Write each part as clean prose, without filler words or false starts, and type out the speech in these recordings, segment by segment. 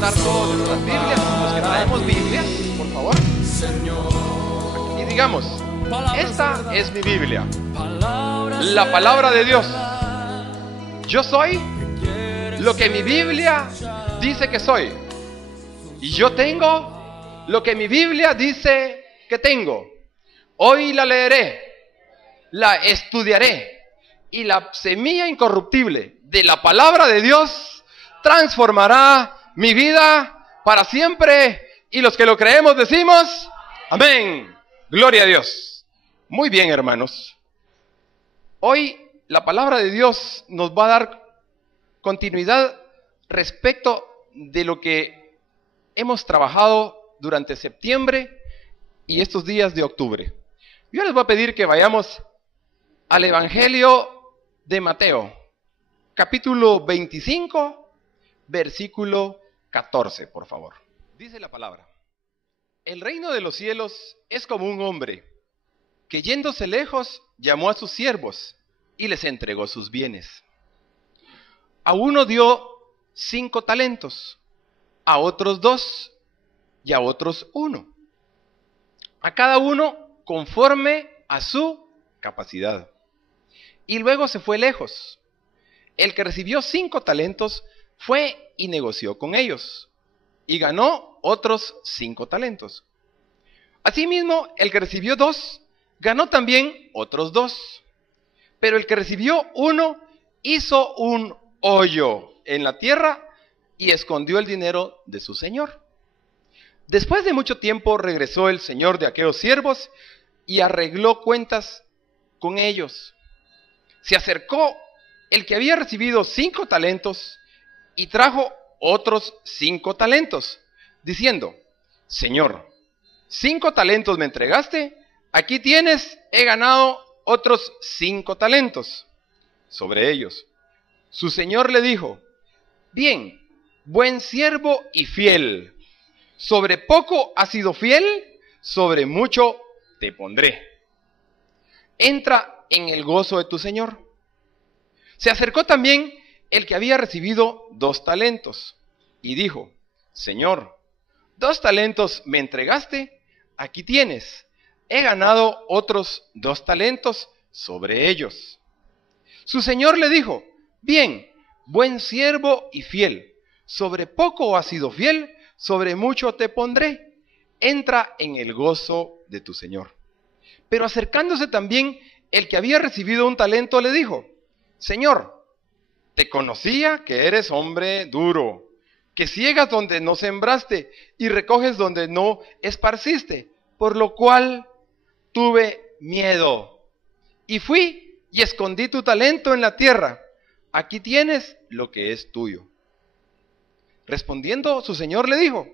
levantar todas nuestras Biblias, los que traemos Biblias, por favor. Y digamos, esta es mi Biblia, la palabra de Dios. Yo soy lo que mi Biblia dice que soy. Y yo tengo lo que mi Biblia dice que tengo. Hoy la leeré, la estudiaré, y la semilla incorruptible de la palabra de Dios transformará mi vida para siempre. Y los que lo creemos decimos, amén. Gloria a Dios. Muy bien, hermanos. Hoy la palabra de Dios nos va a dar continuidad respecto de lo que hemos trabajado durante septiembre y estos días de octubre. Yo les voy a pedir que vayamos al Evangelio de Mateo, capítulo 25, versículo 14, por favor. Dice la palabra: el reino de los cielos es como un hombre que, yéndose lejos, llamó a sus siervos y les entregó sus bienes. A uno dio 5 talentos, a otros 2 y a otros 1. A cada uno conforme a su capacidad. Y luego se fue lejos. El que recibió 5 talentos fue y negoció con ellos, y ganó otros 5 talentos. Asimismo, el que recibió 2, ganó también otros 2. Pero el que recibió 1 hizo un hoyo en la tierra y escondió el dinero de su señor. Después de mucho tiempo regresó el señor de aquellos siervos y arregló cuentas con ellos. Se acercó el que había recibido 5 talentos y trajo otros 5 talentos, diciendo: Señor, 5 talentos me entregaste, aquí tienes, he ganado otros 5 talentos sobre ellos. Su señor le dijo: bien, buen siervo y fiel, sobre poco has sido fiel, sobre mucho te pondré. Entra en el gozo de tu señor. Se acercó también el que había recibido 2 talentos y dijo: Señor, 2 talentos me entregaste, aquí tienes, he ganado otros 2 talentos sobre ellos. Su señor le dijo: bien, buen siervo y fiel, sobre poco has sido fiel, sobre mucho te pondré, entra en el gozo de tu señor. Pero acercándose también el que había recibido 1 talento le dijo: Señor, te conocía que eres hombre duro, que ciegas donde no sembraste y recoges donde no esparciste, por lo cual tuve miedo y fui y escondí tu talento en la tierra. Aquí tienes lo que es tuyo. Respondiendo su señor le dijo: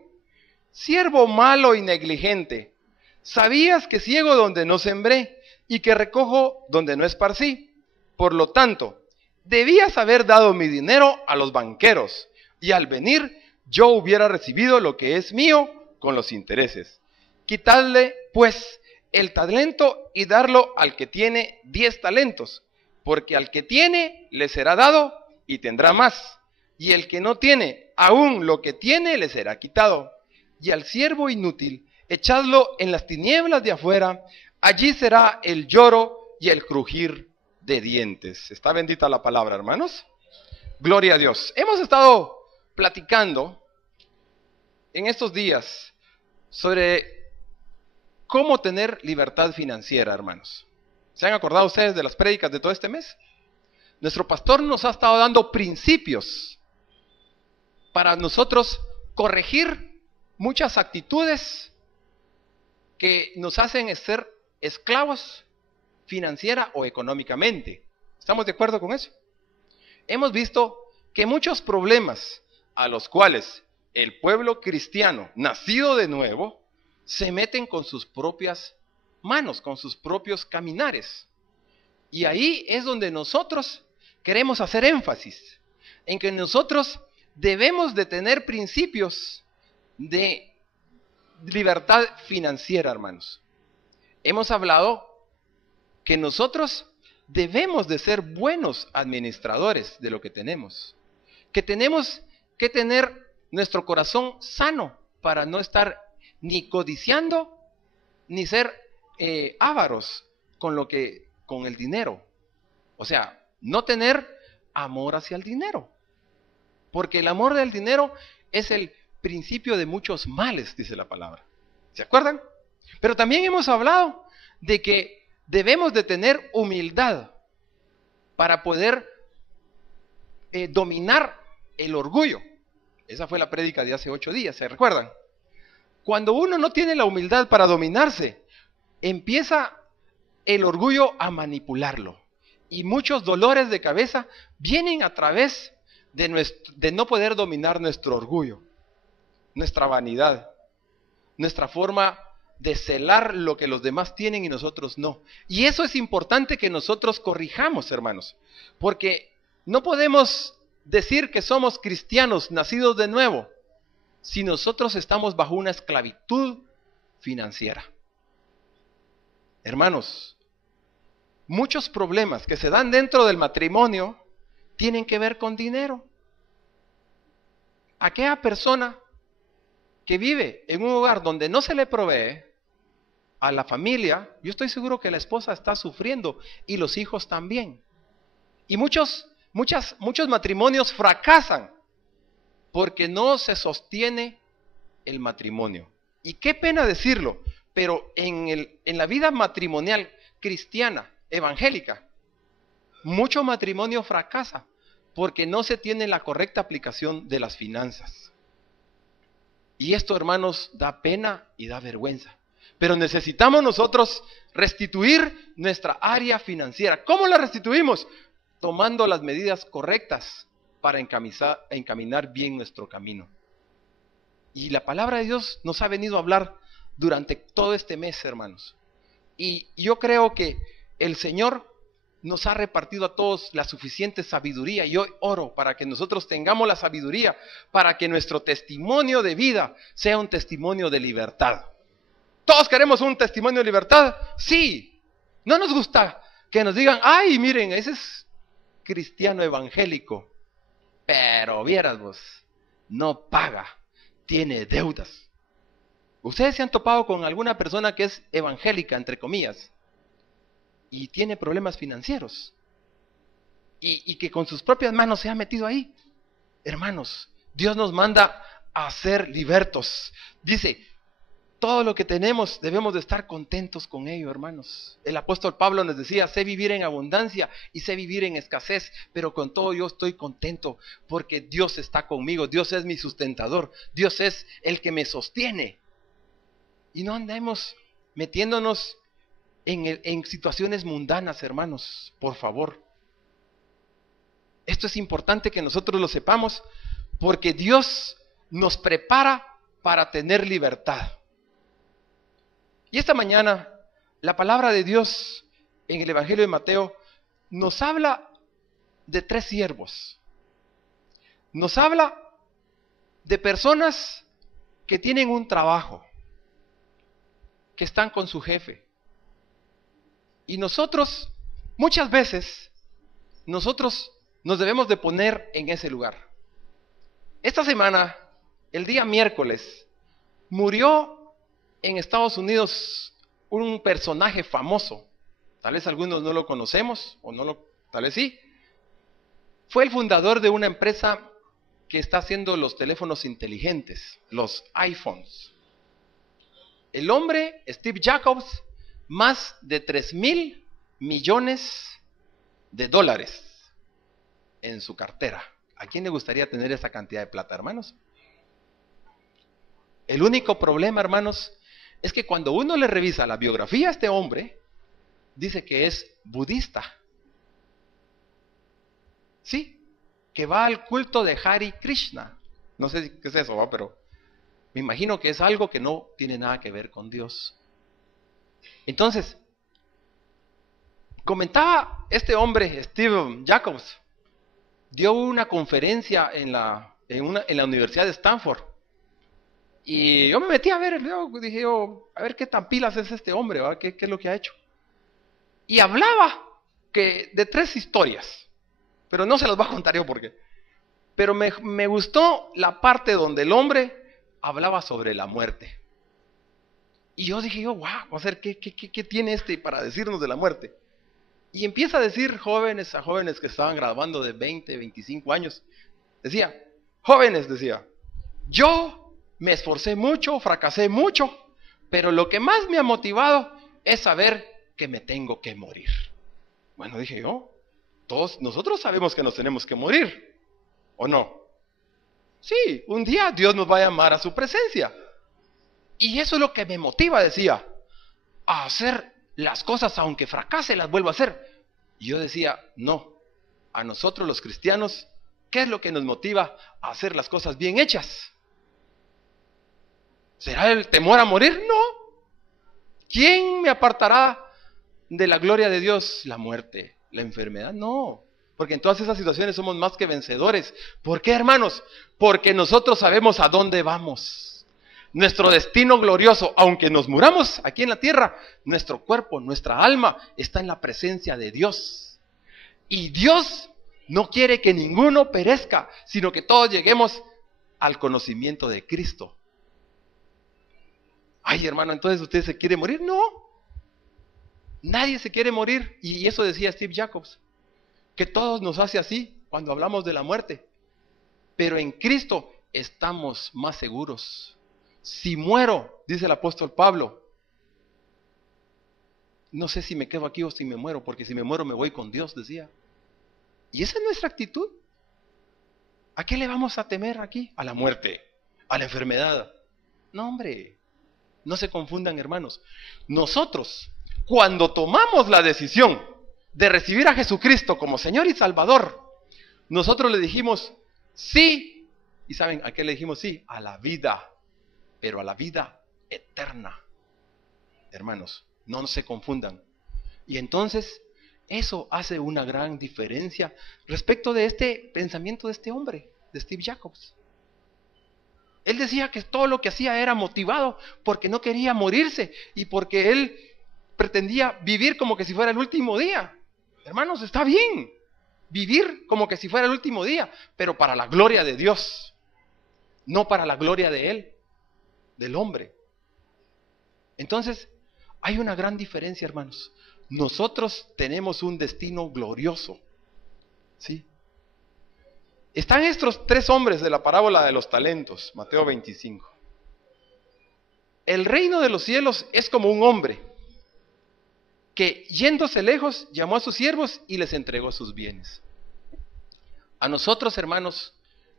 siervo malo y negligente, sabías que ciego donde no sembré y que recojo donde no esparcí. Por lo tanto, debías haber dado mi dinero a los banqueros, y al venir yo hubiera recibido lo que es mío con los intereses. Quitadle, pues, el talento y darlo al que tiene 10 talentos, porque al que tiene le será dado y tendrá más, y el que no tiene, aún lo que tiene le será quitado. Y al siervo inútil, echadlo en las tinieblas de afuera, allí será el lloro y el crujir de dientes. ¿Está bendita la palabra, hermanos? Gloria a Dios. Hemos estado platicando en estos días sobre cómo tener libertad financiera, hermanos. ¿Se han acordado ustedes de las prédicas de todo este mes? Nuestro pastor nos ha estado dando principios para nosotros corregir muchas actitudes que nos hacen ser esclavos financiera o económicamente. ¿Estamos de acuerdo con eso? Hemos visto que muchos problemas a los cuales el pueblo cristiano nacido de nuevo se meten con sus propias manos, con sus propios caminares. Y ahí es donde nosotros queremos hacer énfasis, en que nosotros debemos de tener principios de libertad financiera, hermanos. Hemos hablado que nosotros debemos de ser buenos administradores de lo que tenemos, que tenemos que tener nuestro corazón sano para no estar ni codiciando ni ser ávaros con el dinero. O sea, no tener amor hacia el dinero. Porque el amor del dinero es el principio de muchos males, dice la palabra. ¿Se acuerdan? Pero también hemos hablado de que debemos de tener humildad para poder dominar el orgullo. Esa fue la prédica de hace 8 días, ¿se recuerdan? Cuando uno no tiene la humildad para dominarse, empieza el orgullo a manipularlo. Y muchos dolores de cabeza vienen a través de no poder dominar nuestro orgullo, nuestra vanidad, nuestra forma de celar lo que los demás tienen y nosotros no. Y eso es importante que nosotros corrijamos, hermanos, porque no podemos decir que somos cristianos nacidos de nuevo si nosotros estamos bajo una esclavitud financiera. Hermanos, muchos problemas que se dan dentro del matrimonio tienen que ver con dinero. Aquella persona que vive en un hogar donde no se le provee a la familia, yo estoy seguro que la esposa está sufriendo y los hijos también. Y muchos matrimonios fracasan porque no se sostiene el matrimonio. Y qué pena decirlo, pero en la vida matrimonial cristiana, evangélica, mucho matrimonio fracasa porque no se tiene la correcta aplicación de las finanzas. Y esto, hermanos, da pena y da vergüenza. Pero necesitamos nosotros restituir nuestra área financiera. ¿Cómo la restituimos? Tomando las medidas correctas para encaminar bien nuestro camino. Y la palabra de Dios nos ha venido a hablar durante todo este mes, hermanos. Y yo creo que el Señor nos ha repartido a todos la suficiente sabiduría. Y hoy oro para que nosotros tengamos la sabiduría, para que nuestro testimonio de vida sea un testimonio de libertad. ¿Todos queremos un testimonio de libertad? Sí. No nos gusta que nos digan, ay, miren, ese es cristiano evangélico. Pero vieras vos, no paga, tiene deudas. ¿Ustedes se han topado con alguna persona que es evangélica, entre comillas, y tiene problemas financieros? Y que con sus propias manos se ha metido ahí. Hermanos, Dios nos manda a ser libertos. Dice, todo lo que tenemos debemos de estar contentos con ello, hermanos. El apóstol Pablo nos decía, sé vivir en abundancia y sé vivir en escasez, pero con todo yo estoy contento porque Dios está conmigo, Dios es mi sustentador, Dios es el que me sostiene. Y no andemos metiéndonos en situaciones mundanas, hermanos, por favor. Esto es importante que nosotros lo sepamos porque Dios nos prepara para tener libertad. Y esta mañana, la palabra de Dios en el Evangelio de Mateo nos habla de 3 siervos. Nos habla de personas que tienen un trabajo, que están con su jefe. Y nosotros, muchas veces, nosotros nos debemos de poner en ese lugar. Esta semana, el día miércoles, murió en Estados Unidos un personaje famoso. Tal vez algunos no lo conocemos, tal vez sí. Fue el fundador de una empresa que está haciendo los teléfonos inteligentes, los iPhones. El hombre, Steve Jobs, más de $3,000 millones en su cartera. ¿A quién le gustaría tener esa cantidad de plata, hermanos? El único problema, hermanos, es que cuando uno le revisa la biografía a este hombre, dice que es budista. Sí, que va al culto de Hare Krishna. No sé qué es eso, ¿va? Pero me imagino que es algo que no tiene nada que ver con Dios. Entonces, comentaba este hombre, Steve Jobs, dio una conferencia en la Universidad de Stanford. Y yo me metí a ver, dije a ver qué tan pilas es este hombre, ¿va? ¿Qué es lo que ha hecho? Y hablaba de 3 historias, pero no se las voy a contar yo porque Pero me gustó la parte donde el hombre hablaba sobre la muerte. Y yo dije, wow, a ver, ¿qué tiene este para decirnos de la muerte? Y empieza a decir a jóvenes que estaban graduando de 20, 25 años. Decía, jóvenes, decía, yo me esforcé mucho, fracasé mucho, pero lo que más me ha motivado es saber que me tengo que morir. Bueno, dije yo, todos nosotros sabemos que nos tenemos que morir, ¿o no? Sí, un día Dios nos va a llamar a su presencia. Y eso es lo que me motiva, decía, a hacer las cosas, aunque fracase, las vuelvo a hacer. Y yo decía, no, a nosotros los cristianos, ¿qué es lo que nos motiva a hacer las cosas bien hechas? ¿Será el temor a morir? No. ¿Quién me apartará de la gloria de Dios? La muerte, la enfermedad, no. Porque en todas esas situaciones somos más que vencedores. ¿Por qué, hermanos? Porque nosotros sabemos a dónde vamos. Nuestro destino glorioso, aunque nos muramos aquí en la tierra, nuestro cuerpo, nuestra alma está en la presencia de Dios. Y Dios no quiere que ninguno perezca, sino que todos lleguemos al conocimiento de Cristo. Ay, hermano, entonces ¿usted se quiere morir? No. Nadie se quiere morir. Y eso decía Steve Jacobs, que todos nos hace así cuando hablamos de la muerte. Pero en Cristo estamos más seguros. Si muero, dice el apóstol Pablo, no sé si me quedo aquí o si me muero, porque si me muero me voy con Dios, decía. Y esa es nuestra actitud. ¿A qué le vamos a temer aquí? A la muerte, a la enfermedad. No, hombre. No se confundan, hermanos. Nosotros, cuando tomamos la decisión de recibir a Jesucristo como Señor y Salvador, nosotros le dijimos sí. ¿Y saben a qué le dijimos sí? A la vida, pero a la vida eterna. Hermanos, no se confundan. Y entonces, eso hace una gran diferencia respecto de este pensamiento de este hombre, de Steve Jacobs. Él decía que todo lo que hacía era motivado porque no quería morirse y porque él pretendía vivir como que si fuera el último día. Hermanos, está bien vivir como que si fuera el último día, pero para la gloria de Dios, no para la gloria de él, del hombre. Entonces, hay una gran diferencia, hermanos. Nosotros tenemos un destino glorioso, ¿sí? Están estos tres hombres de la parábola de los talentos, Mateo 25. El reino de los cielos es como un hombre que, yéndose lejos, llamó a sus siervos y les entregó sus bienes. A nosotros, hermanos,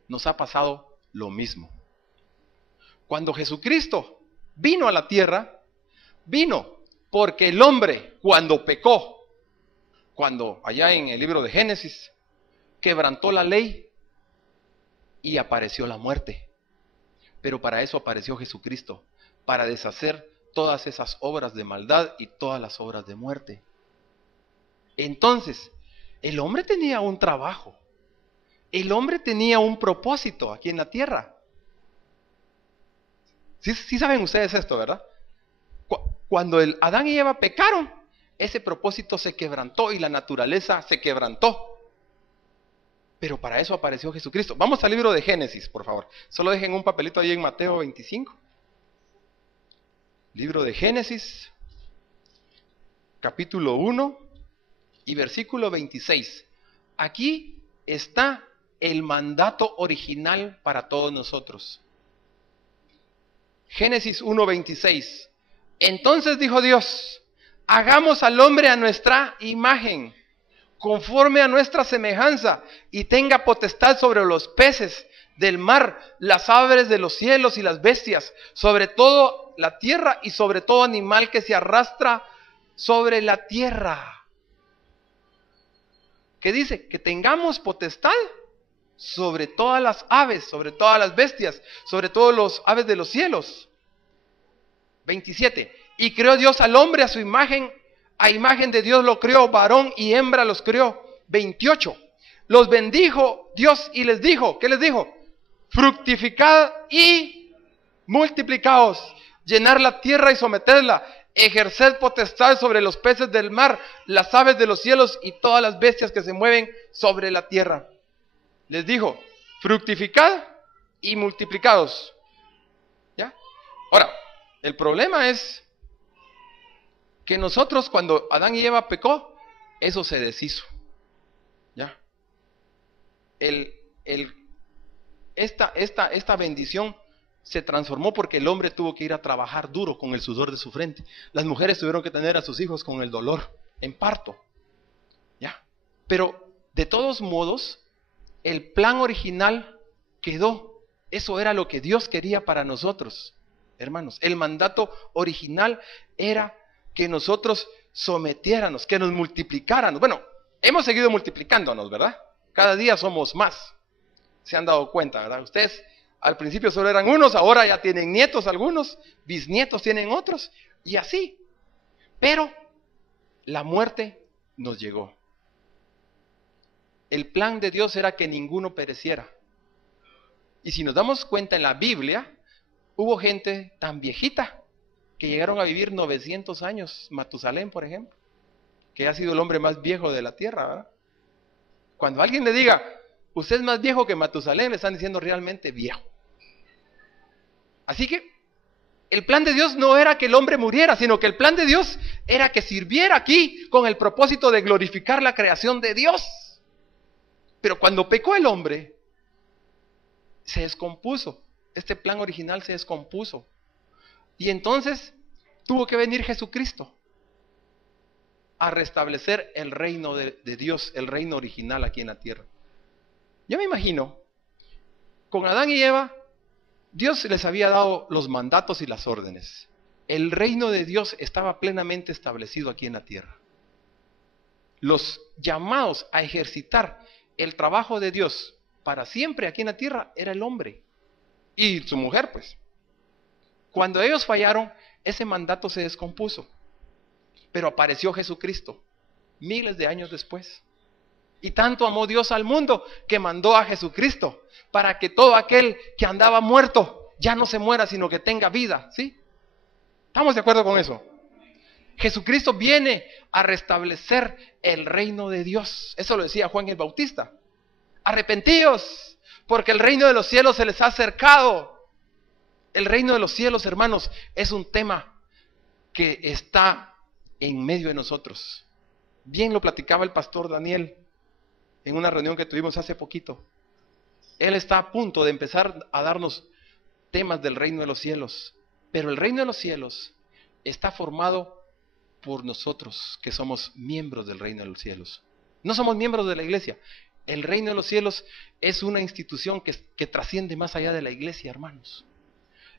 nos ha pasado lo mismo. Cuando Jesucristo vino a la tierra, vino porque el hombre, cuando pecó, cuando allá en el libro de Génesis, quebrantó la ley, y apareció la muerte. Pero para eso apareció Jesucristo, para deshacer todas esas obras de maldad y todas las obras de muerte. Entonces, el hombre tenía un trabajo. El hombre tenía un propósito aquí en la tierra. Sí saben ustedes esto, ¿verdad? Cuando Adán y Eva pecaron, ese propósito se quebrantó y la naturaleza se quebrantó. Pero para eso apareció Jesucristo. Vamos al libro de Génesis, por favor. Solo dejen un papelito ahí en Mateo 25. Libro de Génesis, capítulo 1 y versículo 26. Aquí está el mandato original para todos nosotros. Génesis 1:26. Entonces dijo Dios, hagamos al hombre a nuestra imagen, conforme a nuestra semejanza, y tenga potestad sobre los peces del mar, las aves de los cielos y las bestias, sobre todo la tierra y sobre todo animal que se arrastra sobre la tierra. ¿Qué dice? Que tengamos potestad sobre todas las aves, sobre todas las bestias, sobre todos los aves de los cielos. 27. Y creó Dios al hombre a su imagen. A imagen de Dios lo creó, varón y hembra los creó. 28. Los bendijo Dios y les dijo, ¿qué les dijo? Fructificad y multiplicaos, llenar la tierra y someterla, ejerced potestad sobre los peces del mar, las aves de los cielos y todas las bestias que se mueven sobre la tierra. Les dijo, fructificad y multiplicados. ¿Ya? Ahora, el problema es que nosotros, cuando Adán y Eva pecó, eso se deshizo. ¿Ya? Esta bendición se transformó porque el hombre tuvo que ir a trabajar duro con el sudor de su frente. Las mujeres tuvieron que tener a sus hijos con el dolor en parto. ¿Ya? Pero de todos modos, el plan original quedó. Eso era lo que Dios quería para nosotros, hermanos. El mandato original era que nosotros sometiéramos, que nos multiplicáramos. Bueno, hemos seguido multiplicándonos, ¿verdad? Cada día somos más. Se han dado cuenta, ¿verdad? Ustedes al principio solo eran unos, ahora ya tienen nietos algunos, bisnietos tienen otros, y así. Pero la muerte nos llegó. El plan de Dios era que ninguno pereciera. Y si nos damos cuenta en la Biblia, hubo gente tan viejita que llegaron a vivir 900 años. Matusalén, por ejemplo, que ha sido el hombre más viejo de la tierra, ¿verdad? Cuando alguien le diga, usted es más viejo que Matusalén, le están diciendo realmente viejo. Así que el plan de Dios no era que el hombre muriera, sino que el plan de Dios era que sirviera aquí con el propósito de glorificar la creación de Dios. Pero cuando pecó el hombre, se descompuso. Este plan original se descompuso. Y entonces tuvo que venir Jesucristo a restablecer el reino de Dios, el reino original aquí en la tierra. Yo me imagino, con Adán y Eva, Dios les había dado los mandatos y las órdenes. El reino de Dios estaba plenamente establecido aquí en la tierra. Los llamados a ejercitar el trabajo de Dios para siempre aquí en la tierra era el hombre y su mujer, pues. Cuando ellos fallaron, ese mandato se descompuso. Pero apareció Jesucristo miles de años después. Y tanto amó Dios al mundo que mandó a Jesucristo para que todo aquel que andaba muerto ya no se muera, sino que tenga vida. ¿Sí? ¿Estamos de acuerdo con eso? Jesucristo viene a restablecer el reino de Dios. Eso lo decía Juan el Bautista. Arrepentíos, porque el reino de los cielos se les ha acercado. El reino de los cielos, hermanos, es un tema que está en medio de nosotros. Bien lo platicaba el pastor Daniel en una reunión que tuvimos hace poquito. Él está a punto de empezar a darnos temas del reino de los cielos. Pero el reino de los cielos está formado por nosotros, que somos miembros del reino de los cielos. No somos miembros de la iglesia. El reino de los cielos es una institución que trasciende más allá de la iglesia, hermanos.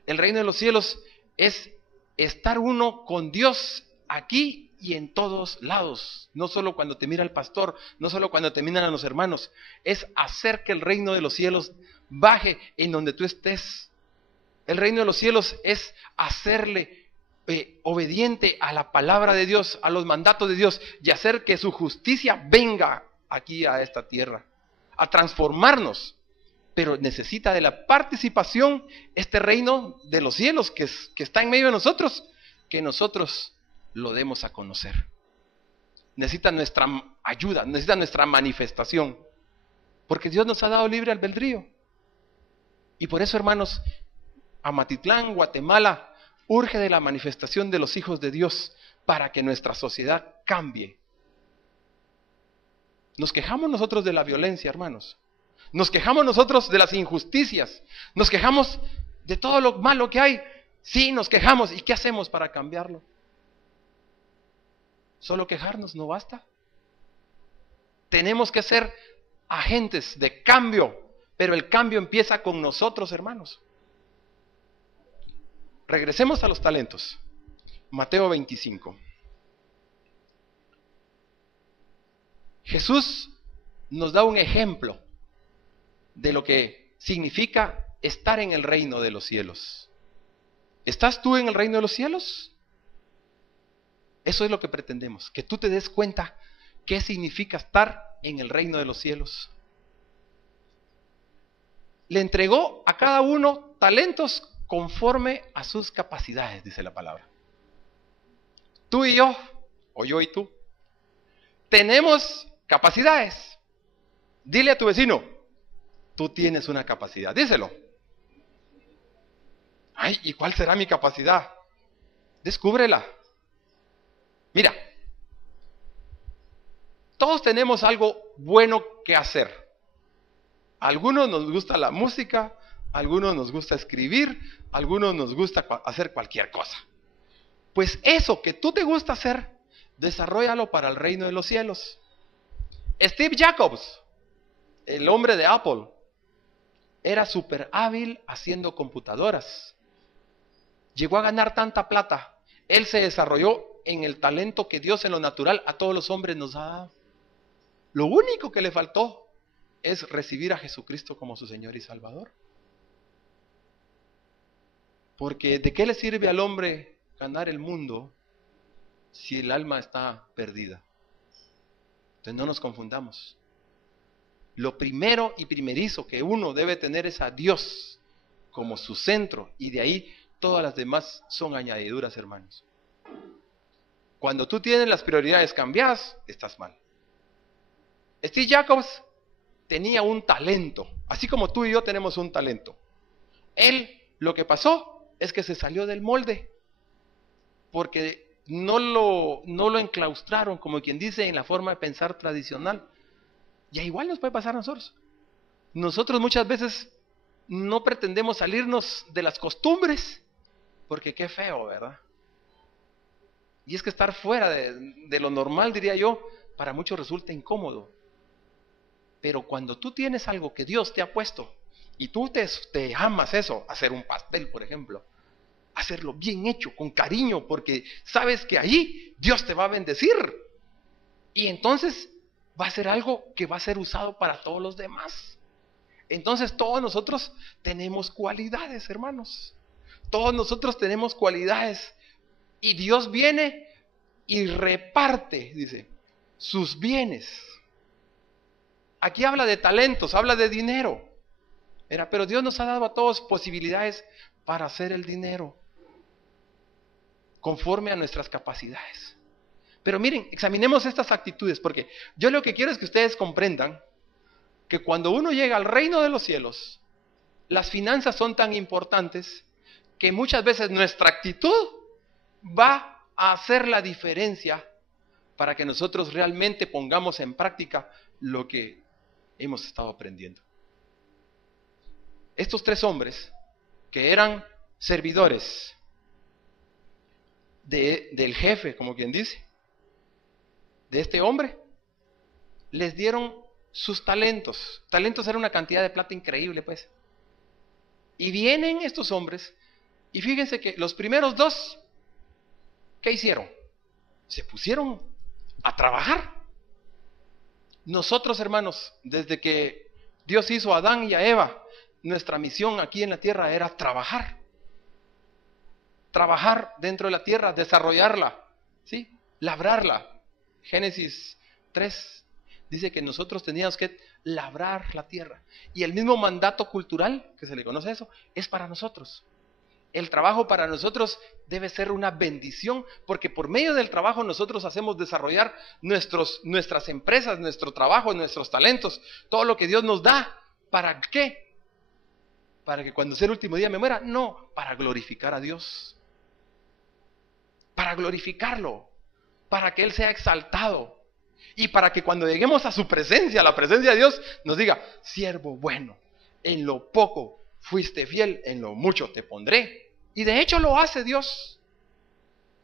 El reino de los cielos es estar uno con Dios aquí y en todos lados. No solo cuando te mira el pastor, no solo cuando te miran a los hermanos. Es hacer que el reino de los cielos baje en donde tú estés. El reino de los cielos es hacerle obediente a la palabra de Dios, a los mandatos de Dios, y hacer que su justicia venga aquí a esta tierra, a transformarnos. Pero necesita de la participación este reino de los cielos que está en medio de nosotros, que nosotros lo demos a conocer. Necesita nuestra ayuda, necesita nuestra manifestación, porque Dios nos ha dado libre albedrío. Y por eso, hermanos, Amatitlán, Guatemala, urge de la manifestación de los hijos de Dios para que nuestra sociedad cambie. Nos quejamos nosotros de la violencia, hermanos. Nos quejamos nosotros de las injusticias. Nos quejamos de todo lo malo que hay. Sí, nos quejamos. ¿Y qué hacemos para cambiarlo? Solo quejarnos no basta. Tenemos que ser agentes de cambio, pero el cambio empieza con nosotros, hermanos. Regresemos a los talentos. Mateo 25. Jesús nos da un ejemplo de lo que significa estar en el reino de los cielos. ¿Estás tú en el reino de los cielos? Eso es lo que pretendemos, que tú te des cuenta qué significa estar en el reino de los cielos. Le entregó a cada uno talentos conforme a sus capacidades, dice la palabra. Tú y yo, o yo y tú, tenemos capacidades. Dile a tu vecino, tú tienes una capacidad. Díselo. Ay, ¿y cuál será mi capacidad? Descúbrela. Mira, todos tenemos algo bueno que hacer. A algunos nos gusta la música, a algunos nos gusta escribir, a algunos nos gusta hacer cualquier cosa. Pues eso que tú te gusta hacer, desarróllalo para el reino de los cielos. Steve Jobs, el hombre de Apple, era súper hábil haciendo computadoras. Llegó a ganar tanta plata. Él se desarrolló en el talento que Dios en lo natural a todos los hombres nos ha dado. Lo único que le faltó es recibir a Jesucristo como su Señor y Salvador. Porque ¿de qué le sirve al hombre ganar el mundo si el alma está perdida? Entonces no nos confundamos. Lo primero y primerizo que uno debe tener es a Dios como su centro, y de ahí todas las demás son añadiduras, hermanos. Cuando tú tienes las prioridades cambiadas, estás mal. Steve Jobs tenía un talento, así como tú y yo tenemos un talento. Él, lo que pasó es que se salió del molde, porque no lo enclaustraron, como quien dice, en la forma de pensar tradicional. Y igual nos puede pasar a nosotros. Nosotros muchas veces no pretendemos salirnos de las costumbres, porque qué feo, ¿verdad? Y es que estar fuera de lo normal, diría yo, para muchos resulta incómodo. Pero cuando tú tienes algo que Dios te ha puesto, y tú te amas eso, hacer un pastel, por ejemplo, hacerlo bien hecho, con cariño, porque sabes que ahí Dios te va a bendecir. Y entonces va a ser algo que va a ser usado para todos los demás. Entonces todos nosotros tenemos cualidades, hermanos. Todos nosotros tenemos cualidades. Y Dios viene y reparte, dice, sus bienes. Aquí habla de talentos, habla de dinero. Pero Dios nos ha dado a todos posibilidades para hacer el dinero, conforme a nuestras capacidades. Pero miren, examinemos estas actitudes, porque yo lo que quiero es que ustedes comprendan que cuando uno llega al reino de los cielos, las finanzas son tan importantes que muchas veces nuestra actitud va a hacer la diferencia para que nosotros realmente pongamos en práctica lo que hemos estado aprendiendo. Estos tres hombres, que eran servidores del jefe, como quien dice, de este hombre, les dieron sus talentos. Talentos era una cantidad de plata increíble, pues. Y vienen estos hombres, y fíjense que los primeros dos, ¿qué hicieron? Se pusieron a trabajar. Nosotros, hermanos, desde que Dios hizo a Adán y a Eva, nuestra misión aquí en la tierra era trabajar. Trabajar dentro de la tierra, desarrollarla, ¿sí? Labrarla. Génesis 3 dice que nosotros teníamos que labrar la tierra. Y el mismo mandato cultural, que se le conoce eso, es para nosotros. El trabajo para nosotros debe ser una bendición, porque por medio del trabajo nosotros hacemos desarrollar nuestras empresas, nuestro trabajo, nuestros talentos, todo lo que Dios nos da. ¿Para qué? ¿Para que cuando sea el último día me muera? No, para glorificar a Dios. Para glorificarlo, para que Él sea exaltado. Y para que cuando lleguemos a su presencia, a la presencia de Dios, nos diga, siervo bueno, en lo poco fuiste fiel, en lo mucho te pondré. Y de hecho lo hace Dios.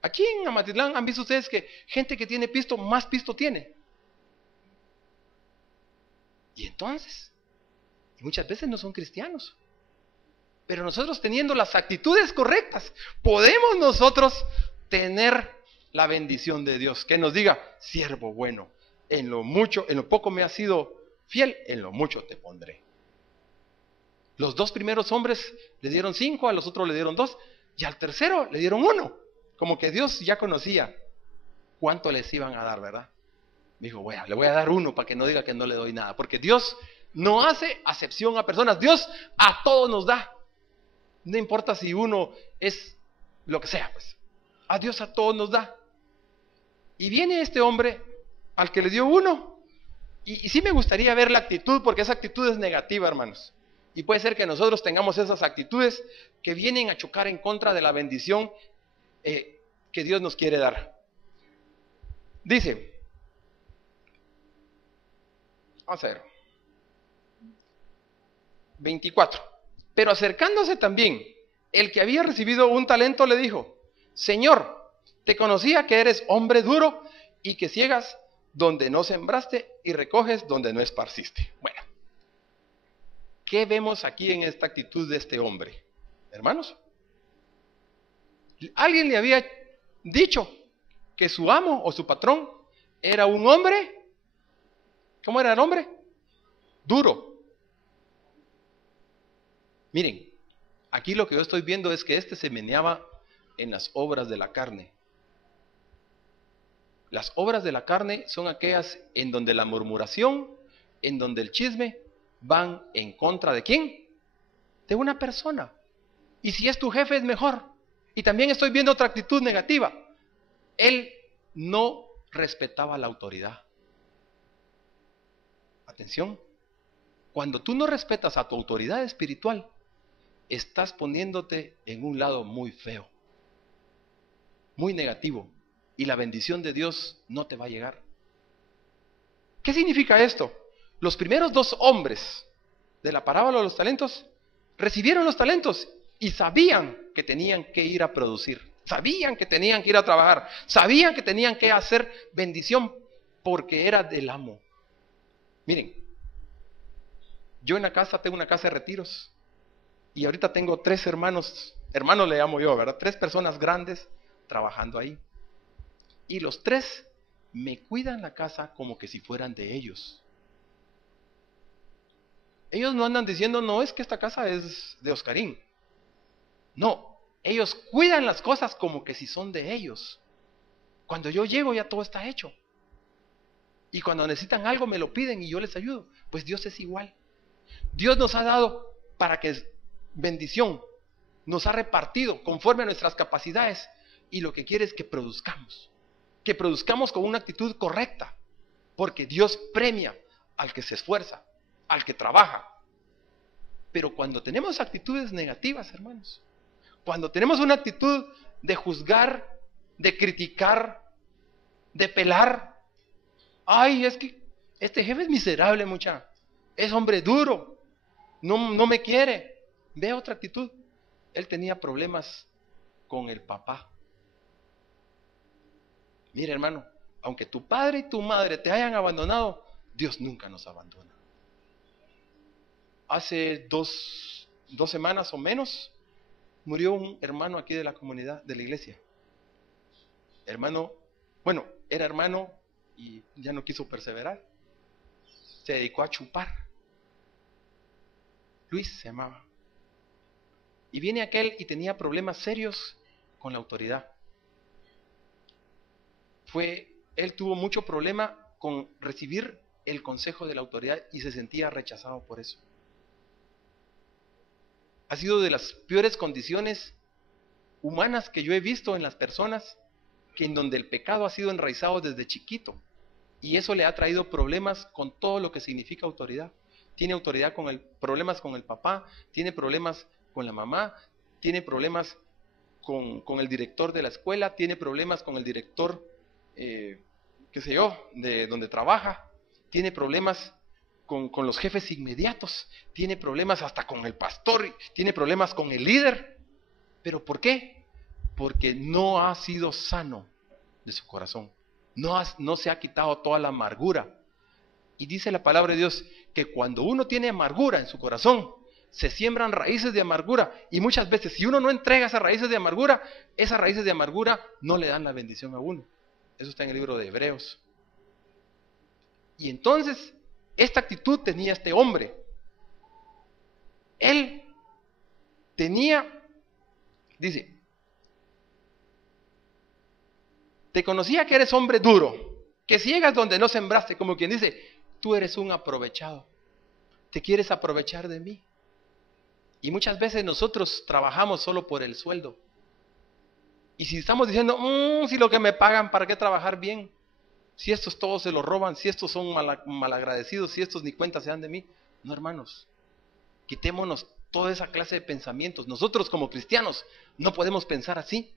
Aquí en Amatitlán han visto ustedes que gente que tiene pisto, más pisto tiene. Y entonces, muchas veces no son cristianos. Pero nosotros teniendo las actitudes correctas, podemos nosotros tener la bendición de Dios. Que nos diga, siervo bueno, en lo mucho, en lo poco me has sido fiel, en lo mucho te pondré. Los dos primeros hombres le dieron 5, a los otros le dieron 2, y al tercero le dieron 1. Como que Dios ya conocía cuánto les iban a dar, ¿verdad? Dijo, bueno, le voy a dar 1 para que no diga que no le doy nada. Porque Dios no hace acepción a personas. Dios a todos nos da. No importa si uno es lo que sea, pues. A Dios a todos nos da. Y viene este hombre al que le dio 1 Y sí me gustaría ver la actitud, porque esa actitud es negativa, hermanos. Y puede ser que nosotros tengamos esas actitudes que vienen a chocar en contra de la bendición que Dios nos quiere dar. Dice, vamos a ver, 24. Pero acercándose también, el que había recibido un talento le dijo: Señor, te conocía que eres hombre duro y que ciegas donde no sembraste y recoges donde no esparciste. Bueno, ¿qué vemos aquí en esta actitud de este hombre? Hermanos, alguien le había dicho que su amo o su patrón era un hombre, ¿cómo era el hombre? Duro. Miren, aquí lo que yo estoy viendo es que se meneaba en las obras de la carne. Las obras de la carne son aquellas en donde la murmuración, en donde el chisme van en contra ¿de quién? De una persona. Y si es tu jefe es mejor. Y también estoy viendo otra actitud negativa. Él no respetaba la autoridad. Atención, cuando tú no respetas a tu autoridad espiritual, estás poniéndote en un lado muy feo, muy negativo, y la bendición de Dios no te va a llegar. ¿Qué significa esto? Los primeros dos hombres de la parábola de los talentos recibieron los talentos y sabían que tenían que ir a producir, sabían que tenían que ir a trabajar, sabían que tenían que hacer bendición porque era del amo. Miren, yo en la casa tengo una casa de retiros y ahorita tengo 3 hermanos le llamo yo, ¿verdad? 3 personas grandes trabajando ahí. Y los 3 me cuidan la casa como que si fueran de ellos. Ellos no andan diciendo, no, es que esta casa es de Oscarín. No, ellos cuidan las cosas como que si son de ellos. Cuando yo llego ya todo está hecho. Y cuando necesitan algo me lo piden y yo les ayudo. Pues Dios es igual. Dios nos ha dado para que bendición, nos ha repartido conforme a nuestras capacidades. Y lo que quiere es que produzcamos con una actitud correcta, porque Dios premia al que se esfuerza, al que trabaja. Pero cuando tenemos actitudes negativas, hermanos, cuando tenemos una actitud de juzgar, de criticar, de pelar, ay, es que este jefe es miserable, muchacha, es hombre duro, no me quiere. Ve otra actitud. Él tenía problemas con el papá. Mira, hermano, aunque tu padre y tu madre te hayan abandonado, Dios nunca nos abandona. Hace dos semanas o menos murió un hermano aquí de la comunidad, de la iglesia. Era hermano y ya no quiso perseverar. Se dedicó a chupar. Luis se llamaba. Y viene aquel y tenía problemas serios con la autoridad. Él tuvo mucho problema con recibir el consejo de la autoridad y se sentía rechazado por eso. Ha sido de las peores condiciones humanas que yo he visto en las personas, que en donde el pecado ha sido enraizado desde chiquito, y eso le ha traído problemas con todo lo que significa autoridad. Tiene autoridad problemas con el papá, tiene problemas con la mamá, tiene problemas con el director de la escuela, tiene problemas con el director de donde trabaja, tiene problemas con los jefes inmediatos, tiene problemas hasta con el pastor, tiene problemas con el líder. ¿Pero por qué? Porque no ha sido sano de su corazón, no se ha quitado toda la amargura. Y dice la palabra de Dios que cuando uno tiene amargura en su corazón, se siembran raíces de amargura, y muchas veces si uno no entrega esas raíces de amargura no le dan la bendición a uno. Eso está en el libro de Hebreos. Y entonces, esta actitud tenía este hombre. Él dice, te conocía que eres hombre duro, que ciegas donde no sembraste, como quien dice, tú eres un aprovechado, te quieres aprovechar de mí. Y muchas veces nosotros trabajamos solo por el sueldo. Y si estamos diciendo, si lo que me pagan, ¿para qué trabajar bien? si estos todos se lo roban, si estos son malagradecidos, si estos ni cuenta se dan de mí. No, hermanos, quitémonos toda esa clase de pensamientos. Nosotros como cristianos no podemos pensar así,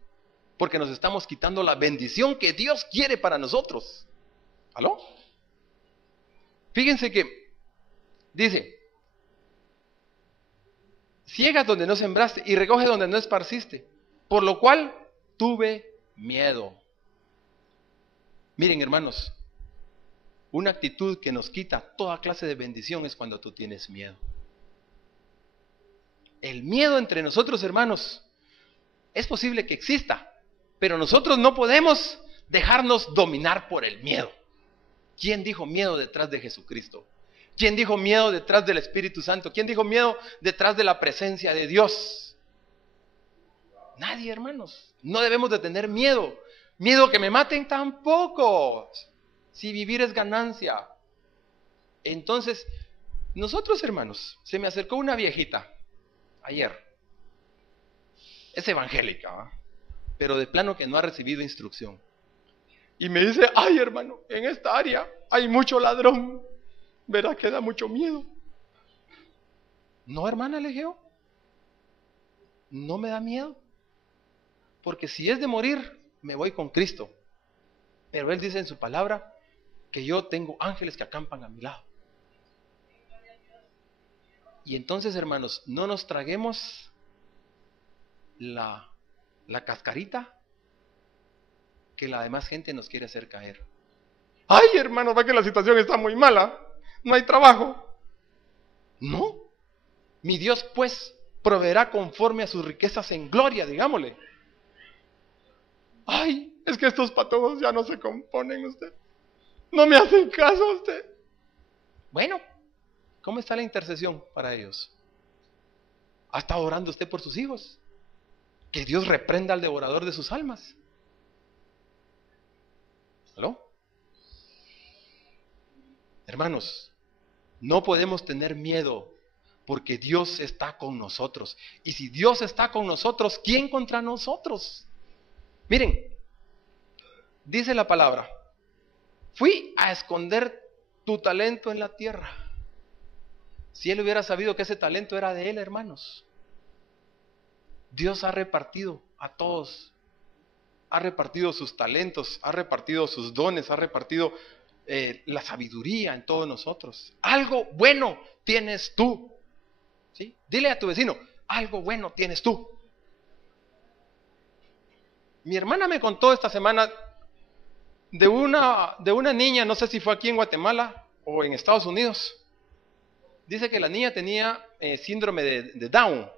porque nos estamos quitando la bendición que Dios quiere para nosotros. ¿Aló? Fíjense que dice: ciegas donde no sembraste y recoge donde no esparciste, por lo cual tuve miedo. Miren, hermanos, una actitud que nos quita toda clase de bendición es cuando tú tienes miedo. El miedo entre nosotros, hermanos, es posible que exista, pero nosotros no podemos dejarnos dominar por el miedo. ¿Quién dijo miedo detrás de Jesucristo? ¿Quién dijo miedo detrás del Espíritu Santo? ¿Quién dijo miedo detrás de la presencia de Dios? Nadie, hermanos. No debemos de tener miedo. Miedo que me maten tampoco. Si vivir es ganancia. Entonces, nosotros, hermanos, se me acercó una viejita ayer. Es evangélica, ¿va? Pero de plano que no ha recibido instrucción. Y me dice: ay, hermano, en esta área hay mucho ladrón. Verá que da mucho miedo. No, hermana, le dije yo, no me da miedo. Porque si es de morir, me voy con Cristo. Pero Él dice en su palabra que yo tengo ángeles que acampan a mi lado. Y entonces, hermanos, no nos traguemos la cascarita que la demás gente nos quiere hacer caer. Ay, hermanos, va que la situación está muy mala, no hay trabajo. No, mi Dios pues proveerá conforme a sus riquezas en gloria, digámosle. Ay, es que estos patojos ya no se componen, usted. No me hacen caso usted. Bueno, ¿cómo está la intercesión para ellos? ¿Ha estado orando usted por sus hijos? Que Dios reprenda al devorador de sus almas. ¿Aló? Hermanos, no podemos tener miedo porque Dios está con nosotros. Y si Dios está con nosotros, ¿quién contra nosotros? Miren, dice la palabra: fui a esconder tu talento en la tierra. Si él hubiera sabido que ese talento era de él, hermanos. Dios ha repartido a todos. Ha repartido sus talentos, ha repartido sus dones, ha repartido la sabiduría en todos nosotros. Algo bueno tienes tú. ¿Sí? Dile a tu vecino: algo bueno tienes tú. Mi hermana me contó esta semana de una niña, no sé si fue aquí en Guatemala o en Estados Unidos. Dice que la niña tenía síndrome de Down.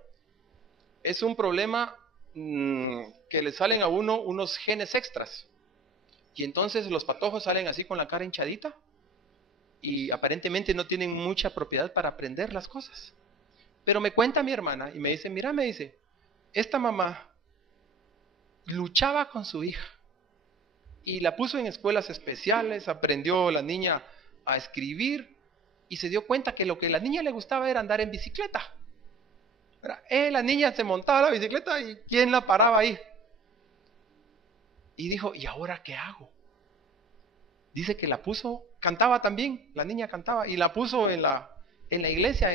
Es un problema que le salen a uno unos genes extras. Y entonces los patojos salen así con la cara hinchadita y aparentemente no tienen mucha propiedad para aprender las cosas. Pero me cuenta mi hermana y me dice: mira, me dice, esta mamá luchaba con su hija y la puso en escuelas especiales, aprendió la niña a escribir y se dio cuenta que lo que a la niña le gustaba era andar en bicicleta. La niña se montaba a la bicicleta y ¿quién la paraba ahí? Y dijo: ¿y ahora qué hago? Dice que la puso, cantaba también, la niña cantaba, y la puso en la iglesia,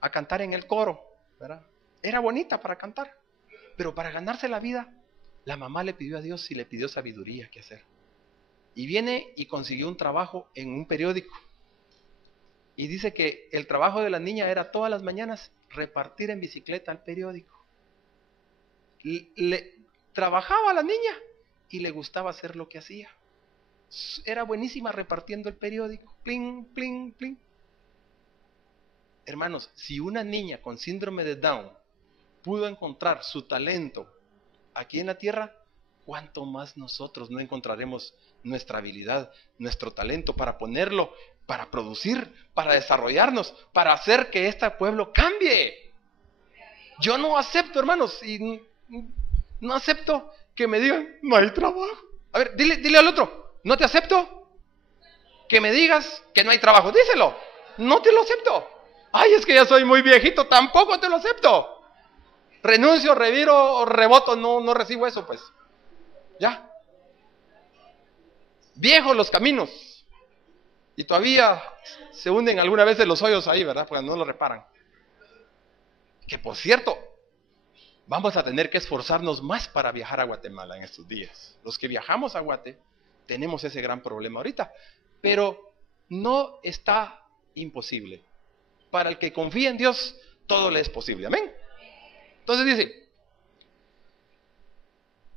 a cantar en el coro, ¿verdad? Era bonita para cantar, pero para ganarse la vida, la mamá le pidió a Dios y le pidió sabiduría qué hacer. Y viene y consiguió un trabajo en un periódico. Y dice que el trabajo de la niña era todas las mañanas repartir en bicicleta al periódico. Trabajaba la niña y le gustaba hacer lo que hacía. Era buenísima repartiendo el periódico. Plin, plin, plin. Hermanos, si una niña con síndrome de Down pudo encontrar su talento aquí en la tierra, ¿cuánto más nosotros no encontraremos nuestra habilidad, nuestro talento para ponerlo, para producir, para desarrollarnos, para hacer que este pueblo cambie? Yo no acepto, hermanos, y no acepto que me digan: no hay trabajo. A ver, dile al otro: no te acepto que me digas que no hay trabajo. Díselo: no te lo acepto. Ay, es que ya soy muy viejito, tampoco te lo acepto. Renuncio, reviro, reboto, no recibo eso, pues. Ya. viejos los caminos. Y todavía se hunden alguna vez en los hoyos ahí, ¿verdad? Porque no lo reparan. Que por cierto, vamos a tener que esforzarnos más para viajar a Guatemala en estos días. Los que viajamos a Guate tenemos ese gran problema ahorita. Pero no está imposible. Para el que confía en Dios, todo le es posible. Amén. Entonces dice,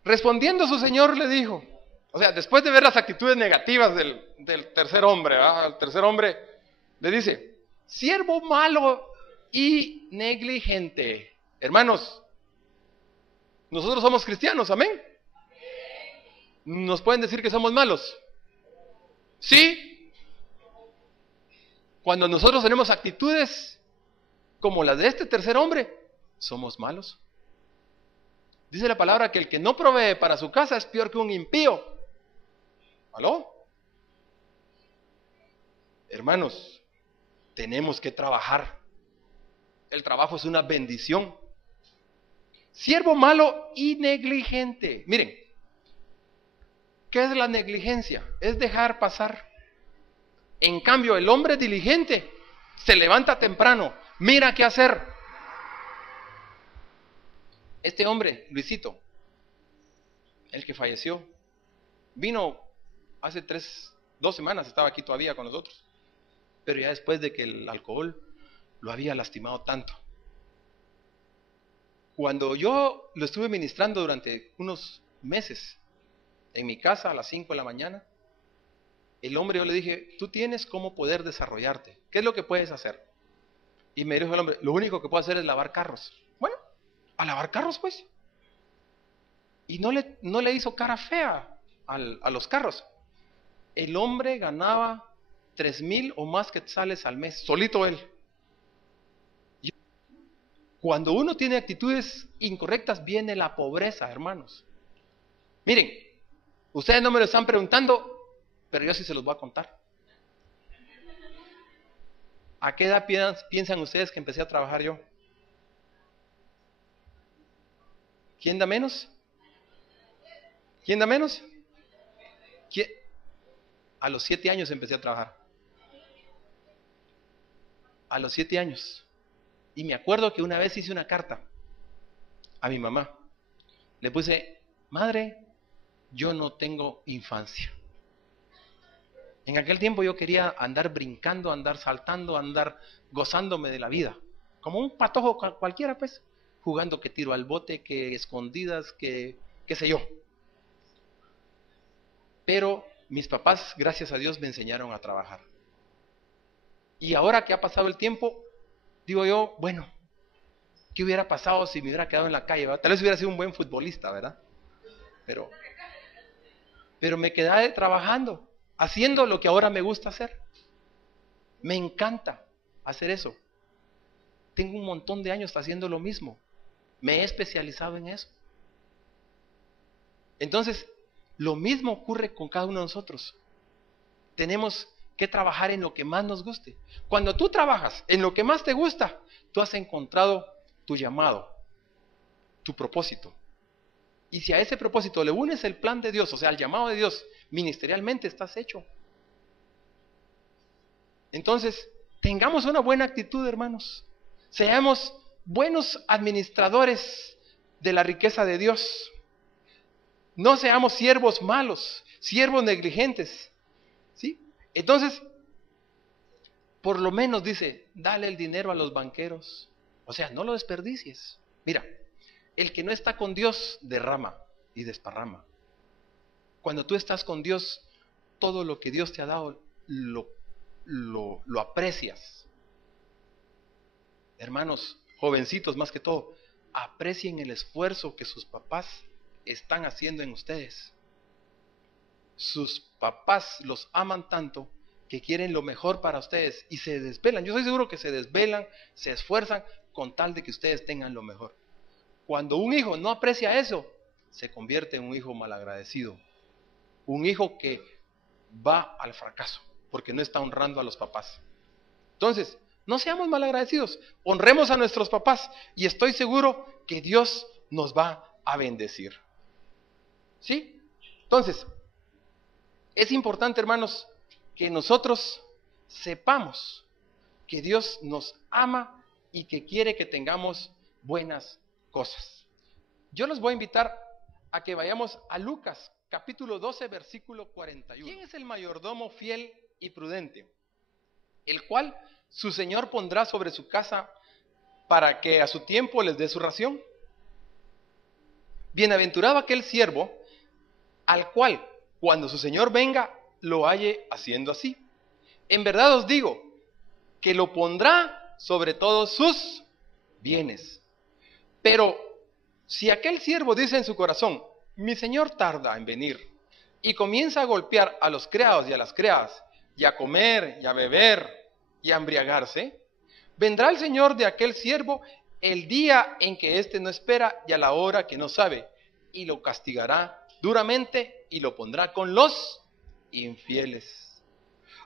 respondiendo su señor le dijo, o sea, después de ver las actitudes negativas del tercer hombre, ¿verdad? El tercer hombre le dice, siervo malo y negligente. Hermanos, nosotros somos cristianos, amén. ¿Nos pueden decir que somos malos? Sí. Cuando nosotros tenemos actitudes como las de este tercer hombre, somos malos. Dice la palabra que el que no provee para su casa es peor que un impío. ¿Aló? Hermanos, tenemos que trabajar. El trabajo es una bendición. Siervo malo y negligente. Miren, ¿qué es la negligencia? Es dejar pasar. En cambio, el hombre diligente se levanta temprano, mira qué hacer. Este hombre, Luisito, el que falleció, vino hace 2 semanas, estaba aquí todavía con nosotros, pero ya después de que el alcohol lo había lastimado tanto. Cuando yo lo estuve ministrando durante unos meses en mi casa a las 5 de la mañana, el hombre, yo le dije, tú tienes cómo poder desarrollarte. ¿Qué es lo que puedes hacer? Y me dijo el hombre, lo único que puedo hacer es lavar carros. Bueno, a lavar carros pues. Y no le hizo cara fea a los carros. El hombre ganaba 3,000 o más quetzales al mes, solito él. Cuando uno tiene actitudes incorrectas, viene la pobreza, hermanos. Miren, ustedes no me lo están preguntando, pero yo sí se los voy a contar. ¿A qué edad piensan ustedes que empecé a trabajar yo? ¿Quién da menos? ¿Quién da menos? A los 7 años empecé a trabajar. A los 7 años. Y me acuerdo que una vez hice una carta a mi mamá. Le puse, madre, yo no tengo infancia. En aquel tiempo yo quería andar brincando, andar saltando, andar gozándome de la vida. Como un patojo cualquiera, pues. Jugando que tiro al bote, que escondidas, que qué sé yo. Pero mis papás, gracias a Dios, me enseñaron a trabajar. Y ahora que ha pasado el tiempo, digo yo, bueno, ¿qué hubiera pasado si me hubiera quedado en la calle? ¿Verdad? Tal vez hubiera sido un buen futbolista, ¿verdad? Pero me quedé trabajando, haciendo lo que ahora me gusta hacer. Me encanta hacer eso. Tengo un montón de años haciendo lo mismo. Me he especializado en eso. Entonces, lo mismo ocurre con cada uno de nosotros. Tenemos que trabajar en lo que más nos guste. Cuando tú trabajas en lo que más te gusta, tú has encontrado tu llamado, tu propósito. Y si a ese propósito le unes el plan de Dios, o sea, el llamado de Dios, ministerialmente estás hecho. Entonces, tengamos una buena actitud, hermanos. Seamos buenos administradores de la riqueza de Dios. No seamos siervos malos, siervos negligentes. ¿Sí? Entonces, por lo menos dice, dale el dinero a los banqueros. O sea, no lo desperdicies. Mira, el que no está con Dios derrama y desparrama. Cuando tú estás con Dios, todo lo que Dios te ha dado lo aprecias. Hermanos, jovencitos más que todo, aprecien el esfuerzo que sus papás están haciendo en ustedes. Sus papás los aman tanto que quieren lo mejor para ustedes y se desvelan. Yo estoy seguro que se desvelan, se esfuerzan con tal de que ustedes tengan lo mejor. Cuando un hijo no aprecia eso, se convierte en un hijo malagradecido. Un hijo que va al fracaso porque no está honrando a los papás. Entonces, no seamos malagradecidos, honremos a nuestros papás y estoy seguro que Dios nos va a bendecir. ¿Sí? Entonces, Es importante, hermanos, que nosotros sepamos que Dios nos ama y que quiere que tengamos buenas cosas. Yo los voy a invitar a que vayamos a Lucas, capítulo 12, versículo 41. ¿Quién es el mayordomo fiel y prudente, el cual su señor pondrá sobre su casa para que a su tiempo les dé su ración? Bienaventurado aquel siervo al cual, cuando su señor venga, lo halle haciendo así. En verdad os digo que lo pondrá sobre todos sus bienes. Pero si aquel siervo dice en su corazón: mi señor tarda en venir, y comienza a golpear a los criados y a las criadas, y a comer y a beber y a embriagarse, vendrá el señor de aquel siervo el día en que éste no espera y a la hora que no sabe, y lo castigará duramente y lo pondrá con los infieles.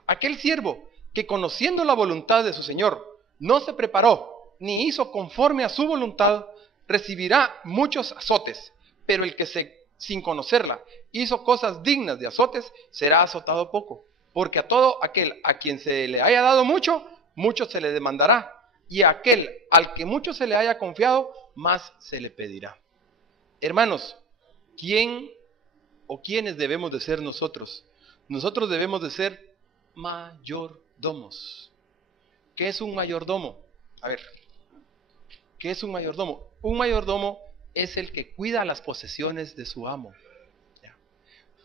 Aquel siervo que, conociendo la voluntad de su señor, no se preparó ni hizo conforme a su voluntad, recibirá muchos azotes, pero el que sin conocerla hizo cosas dignas de azotes, será azotado poco, porque a todo aquel a quien se le haya dado mucho, mucho se le demandará, y a aquel al que mucho se le haya confiado, más se le pedirá. Hermanos, ¿quién o quiénes debemos de ser nosotros? Nosotros debemos de ser mayordomos. ¿Qué es un mayordomo? A ver, ¿qué es un mayordomo? Un mayordomo es el que cuida las posesiones de su amo. ¿Ya?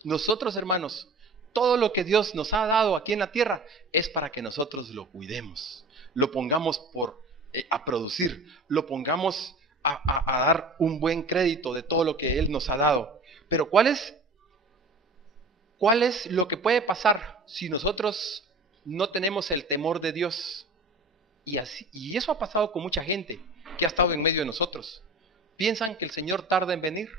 Nosotros, hermanos, todo lo que Dios nos ha dado aquí en la tierra es para que nosotros lo cuidemos, lo pongamos a producir, lo pongamos a dar un buen crédito de todo lo que Él nos ha dado. Pero ¿cuál es lo que puede pasar si nosotros no tenemos el temor de Dios? Y eso ha pasado con mucha gente que ha estado en medio de nosotros. Piensan que el Señor tarda en venir.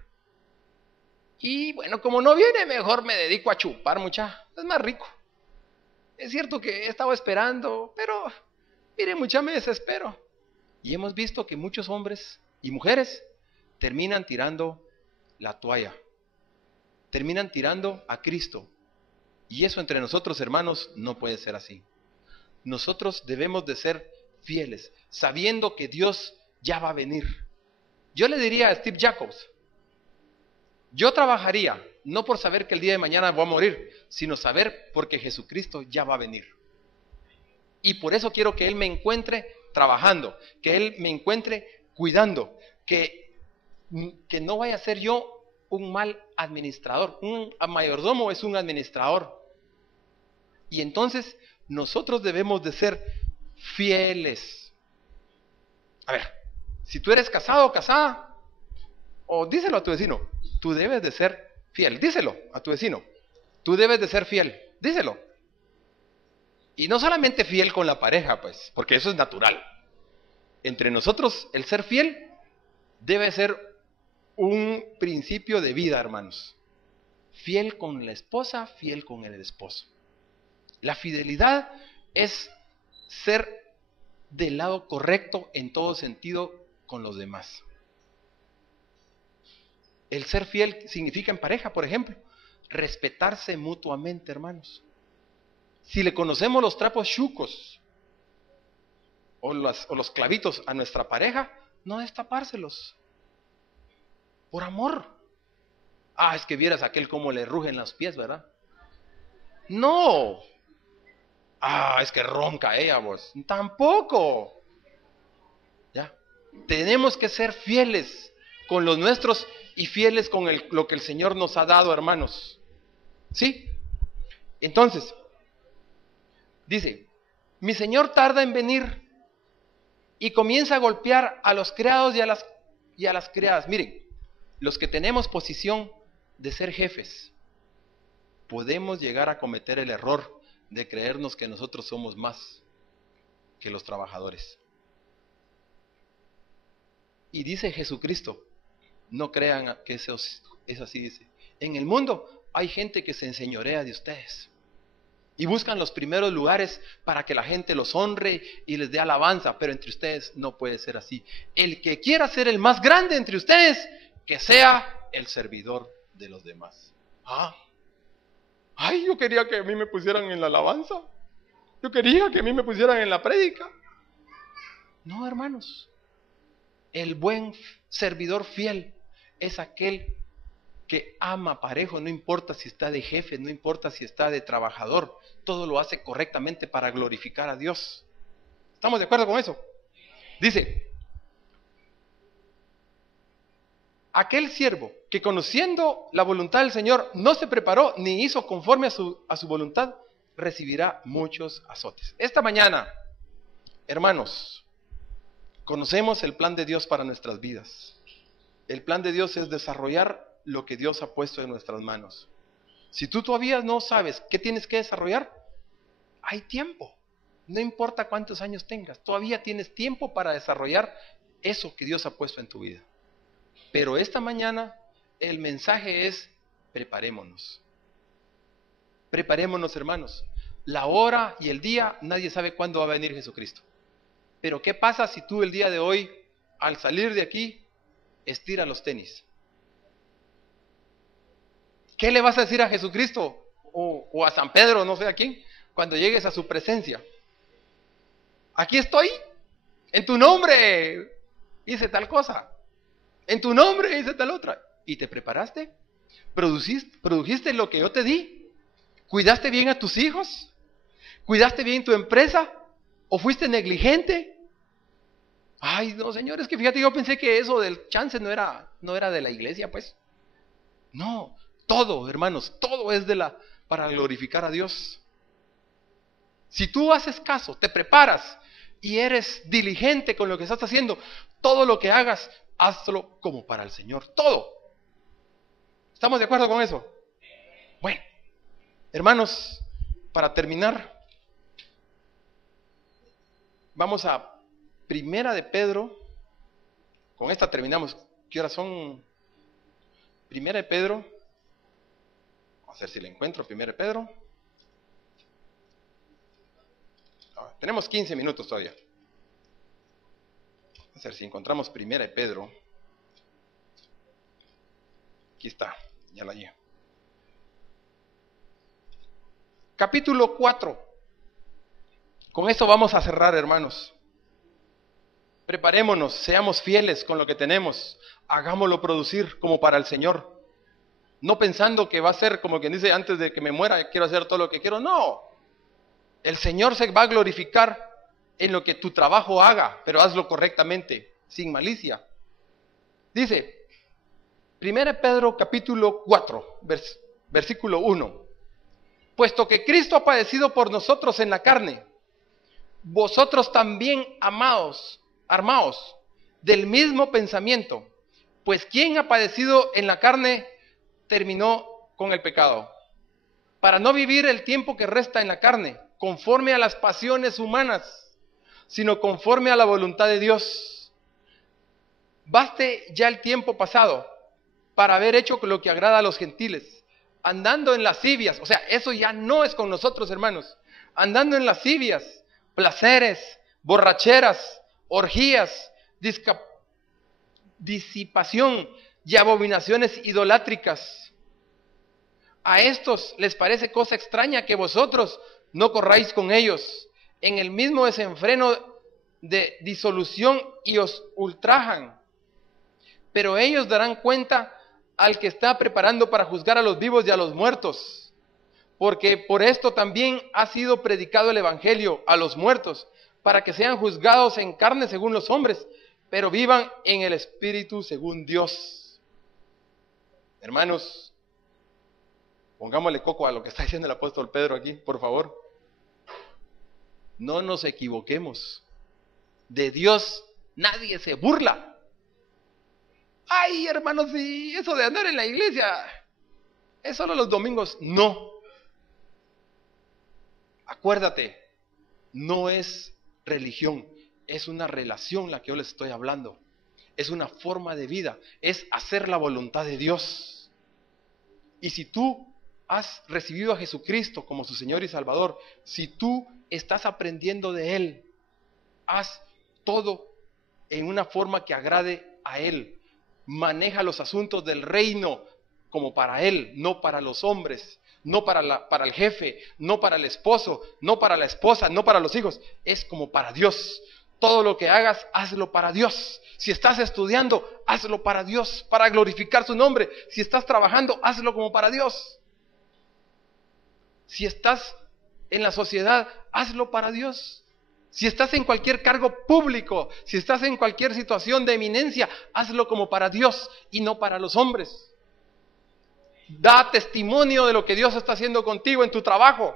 Y bueno, como no viene, mejor me dedico a chupar, mucha. Es más rico. Es cierto que he estado esperando, pero mire, mucha, me desespero. Y hemos visto que muchos hombres y mujeres terminan tirando la toalla. Terminan tirando a Cristo. Y eso entre nosotros, hermanos, no puede ser así. Nosotros debemos de ser fieles, sabiendo que Dios ya va a venir. Yo le diría a Steve Jobs: yo trabajaría, no por saber que el día de mañana voy a morir, sino saber porque Jesucristo ya va a venir. Y por eso quiero que Él me encuentre trabajando, que Él me encuentre cuidando, que no vaya a ser yo un mal administrador. Un mayordomo es un administrador. Y entonces nosotros debemos de ser fieles. A ver, si tú eres casado o casada, o díselo a tu vecino: tú debes de ser fiel. Díselo a tu vecino: tú debes de ser fiel. Díselo. Y no solamente fiel con la pareja, pues, porque eso es natural. Entre nosotros, el ser fiel debe ser un principio de vida, hermanos. Fiel con la esposa, fiel con el esposo. La fidelidad es ser del lado correcto en todo sentido con los demás. El ser fiel significa en pareja, por ejemplo, respetarse mutuamente, hermanos. Si le conocemos los trapos chucos o los clavitos a nuestra pareja, no destapárselos. Por amor. Es que vieras aquel cómo le rugen los pies, ¿verdad? No. Es que ronca ella, vos. Tampoco. ¿Ya? Tenemos que ser fieles con los nuestros y fieles con lo que el Señor nos ha dado, hermanos. ¿Sí? Entonces, dice: mi Señor tarda en venir, y comienza a golpear a los criados y a las criadas. Miren, los que tenemos posición de ser jefes, podemos llegar a cometer el error de creernos que nosotros somos más que los trabajadores. Y dice Jesucristo, no crean que eso es así, dice: en el mundo hay gente que se enseñorea de ustedes y buscan los primeros lugares para que la gente los honre y les dé alabanza, pero entre ustedes no puede ser así. El que quiera ser el más grande entre ustedes, que sea el servidor de los demás. Ay, yo quería que a mí me pusieran en la alabanza. Yo quería que a mí me pusieran en la prédica. No, hermanos. El buen servidor fiel es aquel que ama parejo, no importa si está de jefe, no importa si está de trabajador, todo lo hace correctamente para glorificar a Dios. ¿Estamos de acuerdo con eso? Dice, aquel siervo que conociendo la voluntad del Señor no se preparó ni hizo conforme a su voluntad, recibirá muchos azotes. Esta mañana, hermanos, conocemos el plan de Dios para nuestras vidas. El plan de Dios es desarrollar lo que Dios ha puesto en nuestras manos. Si tú todavía no sabes qué tienes que desarrollar, hay tiempo. No importa cuántos años tengas, todavía tienes tiempo para desarrollar eso que Dios ha puesto en tu vida. Pero esta mañana el mensaje es: preparémonos. Preparémonos, hermanos. La hora y el día, nadie sabe cuándo va a venir Jesucristo. Pero ¿qué pasa si tú el día de hoy, al salir de aquí, estira los tenis? ¿Qué le vas a decir a Jesucristo o a San Pedro, no sé a quién, cuando llegues a su presencia? Aquí estoy, en tu nombre hice tal cosa, en tu nombre hice tal otra. ¿Y te preparaste? ¿Produjiste lo que yo te di? ¿Cuidaste bien a tus hijos? ¿Cuidaste bien tu empresa? ¿O fuiste negligente? Ay, no, señor, es que fíjate, yo pensé que eso del chance no era de la iglesia, pues. No, todo, hermanos, todo es para glorificar a Dios. Si tú haces caso, te preparas y eres diligente con lo que estás haciendo, todo lo que hagas, hazlo como para el Señor, todo. ¿Estamos de acuerdo con eso? Bueno, hermanos, para terminar, vamos a Primera de Pedro. Con esta terminamos. ¿Qué horas son? Primera de Pedro. Vamos a ver si la encuentro. Primera de Pedro. Tenemos 15 minutos todavía. Vamos a ver si encontramos Primera de Pedro. Aquí está. Ya la llevo. Capítulo 4. Con esto vamos a cerrar, hermanos. Preparémonos, seamos fieles con lo que tenemos, hagámoslo producir como para el Señor. No pensando que va a ser como quien dice, antes de que me muera quiero hacer todo lo que quiero. No, el Señor se va a glorificar en lo que tu trabajo haga, pero hazlo correctamente, sin malicia. Dice, 1 Pedro capítulo 4, versículo 1. Puesto que Cristo ha padecido por nosotros en la carne, vosotros también, amados, armaos del mismo pensamiento, pues quien ha padecido en la carne terminó con el pecado, para no vivir el tiempo que resta en la carne, conforme a las pasiones humanas, sino conforme a la voluntad de Dios. Baste ya el tiempo pasado para haber hecho lo que agrada a los gentiles, andando en lascivias, o sea, eso ya no es con nosotros, hermanos, andando en lascivias, placeres, borracheras, orgías, disipación y abominaciones idolátricas. A estos les parece cosa extraña que vosotros no corráis con ellos en el mismo desenfreno de disolución y os ultrajan. Pero ellos darán cuenta al que está preparando para juzgar a los vivos y a los muertos, porque por esto también ha sido predicado el evangelio a los muertos, para que sean juzgados en carne según los hombres, pero vivan en el Espíritu según Dios. Hermanos, pongámosle coco a lo que está diciendo el apóstol Pedro aquí, por favor. No nos equivoquemos. De Dios nadie se burla. Ay, hermanos, y eso de andar en la iglesia es solo los domingos. No. Acuérdate, no es religión, es una relación la que yo les estoy hablando. Es una forma de vida, es hacer la voluntad de Dios. Y si tú has recibido a Jesucristo como su Señor y Salvador, si tú estás aprendiendo de Él, haz todo en una forma que agrade a Él. Maneja los asuntos del reino como para Él, no para los hombres. no para el jefe, no para el esposo, no para la esposa, no para los hijos. Es como para Dios. Todo lo que hagas, hazlo para Dios. Si estás estudiando, hazlo para Dios, para glorificar su nombre. Si estás trabajando, hazlo como para Dios. Si estás en la sociedad, hazlo para Dios. Si estás en cualquier cargo público, si estás en cualquier situación de eminencia, hazlo como para Dios y no para los hombres. Da testimonio de lo que Dios está haciendo contigo en tu trabajo.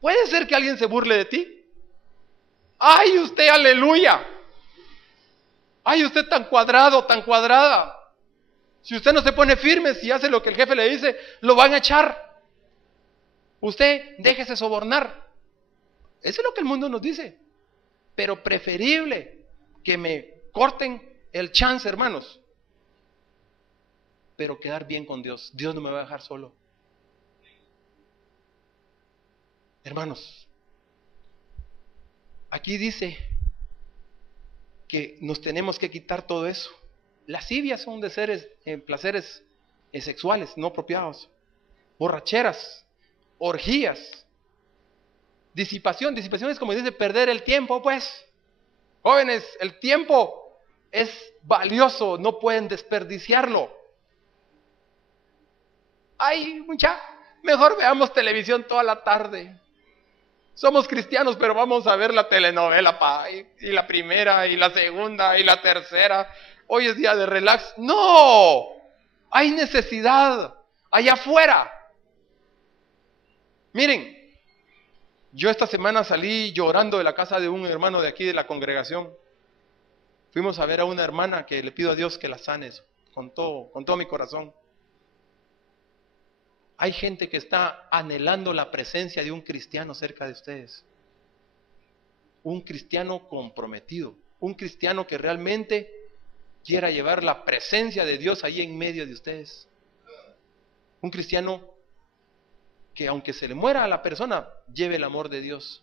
¿Puede ser que alguien se burle de ti? ¡Ay, usted, aleluya! ¡Ay, usted tan cuadrado, tan cuadrada! Si usted no se pone firme, si hace lo que el jefe le dice, lo van a echar. Usted déjese sobornar. Eso es lo que el mundo nos dice. Pero preferible que me corten el chance, hermanos, pero quedar bien con Dios. Dios no me va a dejar solo. Hermanos, aquí dice que nos tenemos que quitar todo eso. Lascivias son deseos, placeres sexuales no apropiados, borracheras, orgías, disipación. Disipación es como dice perder el tiempo, pues. Jóvenes, el tiempo es valioso, no pueden desperdiciarlo. Ay, mejor veamos televisión toda la tarde. Somos cristianos, pero vamos a ver la telenovela, y la primera, y la segunda, y la tercera. Hoy es día de relax. ¡No! Hay necesidad allá afuera. Miren, yo esta semana salí llorando de la casa de un hermano de aquí de la congregación. Fuimos a ver a una hermana que le pido a Dios que la sane con todo mi corazón. Hay gente que está anhelando la presencia de un cristiano cerca de ustedes. Un cristiano comprometido. Un cristiano que realmente quiera llevar la presencia de Dios ahí en medio de ustedes. Un cristiano que aunque se le muera a la persona, lleve el amor de Dios.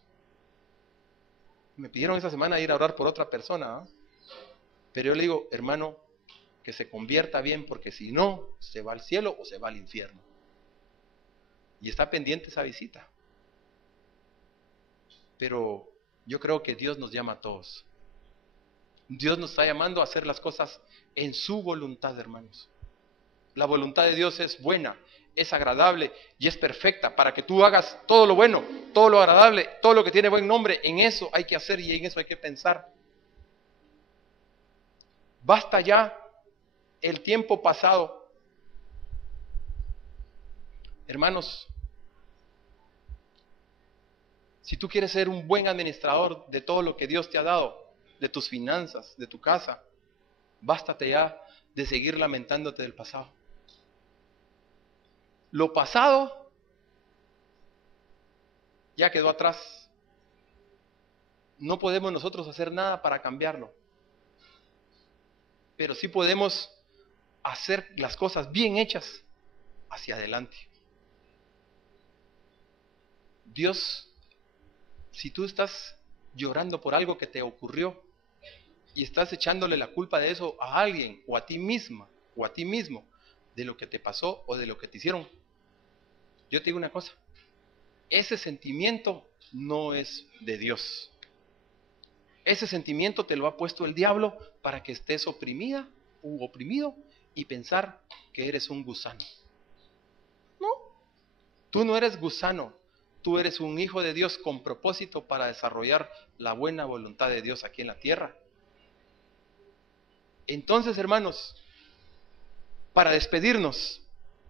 Me pidieron esta semana ir a orar por otra persona, ¿eh? Pero yo le digo, hermano, que se convierta bien, porque si no, se va al cielo o se va al infierno. Y está pendiente esa visita. Pero yo creo que Dios nos llama a todos. Dios nos está llamando a hacer las cosas en su voluntad, hermanos. La voluntad de Dios es buena, es agradable y es perfecta para que tú hagas todo lo bueno, todo lo agradable, todo lo que tiene buen nombre. En eso hay que hacer y en eso hay que pensar. Basta ya el tiempo pasado. Hermanos, si tú quieres ser un buen administrador de todo lo que Dios te ha dado, de tus finanzas, de tu casa, bástate ya de seguir lamentándote del pasado. Lo pasado ya quedó atrás. No podemos nosotros hacer nada para cambiarlo, pero sí podemos hacer las cosas bien hechas hacia adelante. Dios, si tú estás llorando por algo que te ocurrió y estás echándole la culpa de eso a alguien o a ti misma o a ti mismo de lo que te pasó o de lo que te hicieron, yo te digo una cosa, ese sentimiento no es de Dios. Ese sentimiento te lo ha puesto el diablo para que estés oprimida u oprimido y pensar que eres un gusano. No, tú no eres gusano. Tú eres un hijo de Dios con propósito para desarrollar la buena voluntad de Dios aquí en la tierra. Entonces, hermanos, para despedirnos,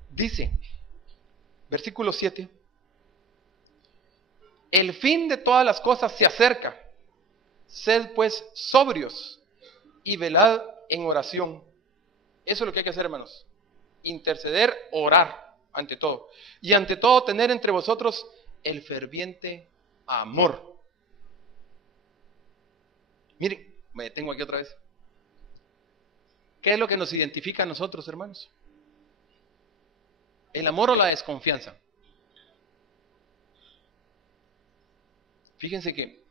dice, versículo 7, el fin de todas las cosas se acerca. Sed pues sobrios y velad en oración. Eso es lo que hay que hacer, hermanos. Interceder, orar, ante todo. Y ante todo tener entre vosotros el ferviente amor. Miren, me detengo aquí otra vez. ¿Qué es lo que nos identifica a nosotros, hermanos? ¿El amor o la desconfianza? Fíjense que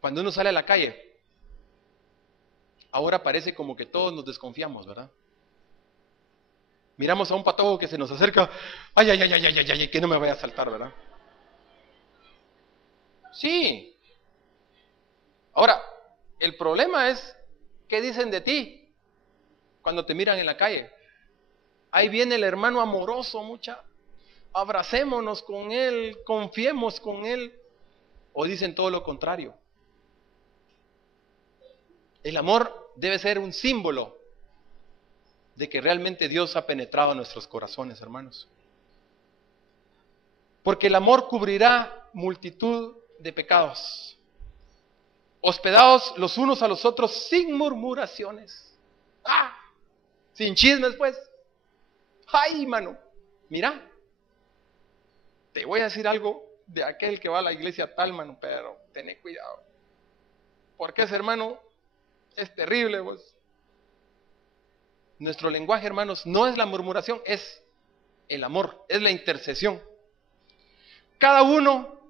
cuando uno sale a la calle, ahora parece como que todos nos desconfiamos, ¿verdad? Miramos a un patojo que se nos acerca, ay, ay, ay, ay, ay, ay, que no me vaya a saltar, ¿verdad? Sí. Ahora, el problema es, ¿qué dicen de ti cuando te miran en la calle? Ahí viene el hermano amoroso, mucha. Abracémonos con él, confiemos con él. O dicen todo lo contrario. El amor debe ser un símbolo de que realmente Dios ha penetrado en nuestros corazones, hermanos. Porque el amor cubrirá multitud de pecados. Hospedados los unos a los otros sin murmuraciones. Sin chismes, pues. Ay, mano, mira, te voy a decir algo de aquel que va a la iglesia tal, mano, pero ten cuidado. Porque ese hermano es terrible, pues. Nuestro lenguaje, hermanos, no es la murmuración, es el amor, es la intercesión. Cada uno,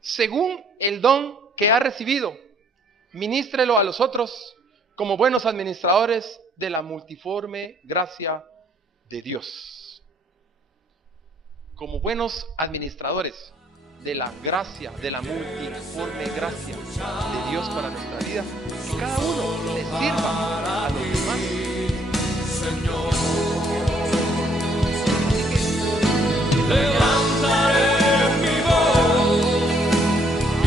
según el don que ha recibido, ministrelo a los otros como buenos administradores de la multiforme gracia de Dios. Como buenos administradores de la gracia, de la multiforme gracia de Dios para nuestra vida, que cada uno le sirva a los demás. Señor, levantaré mi voz y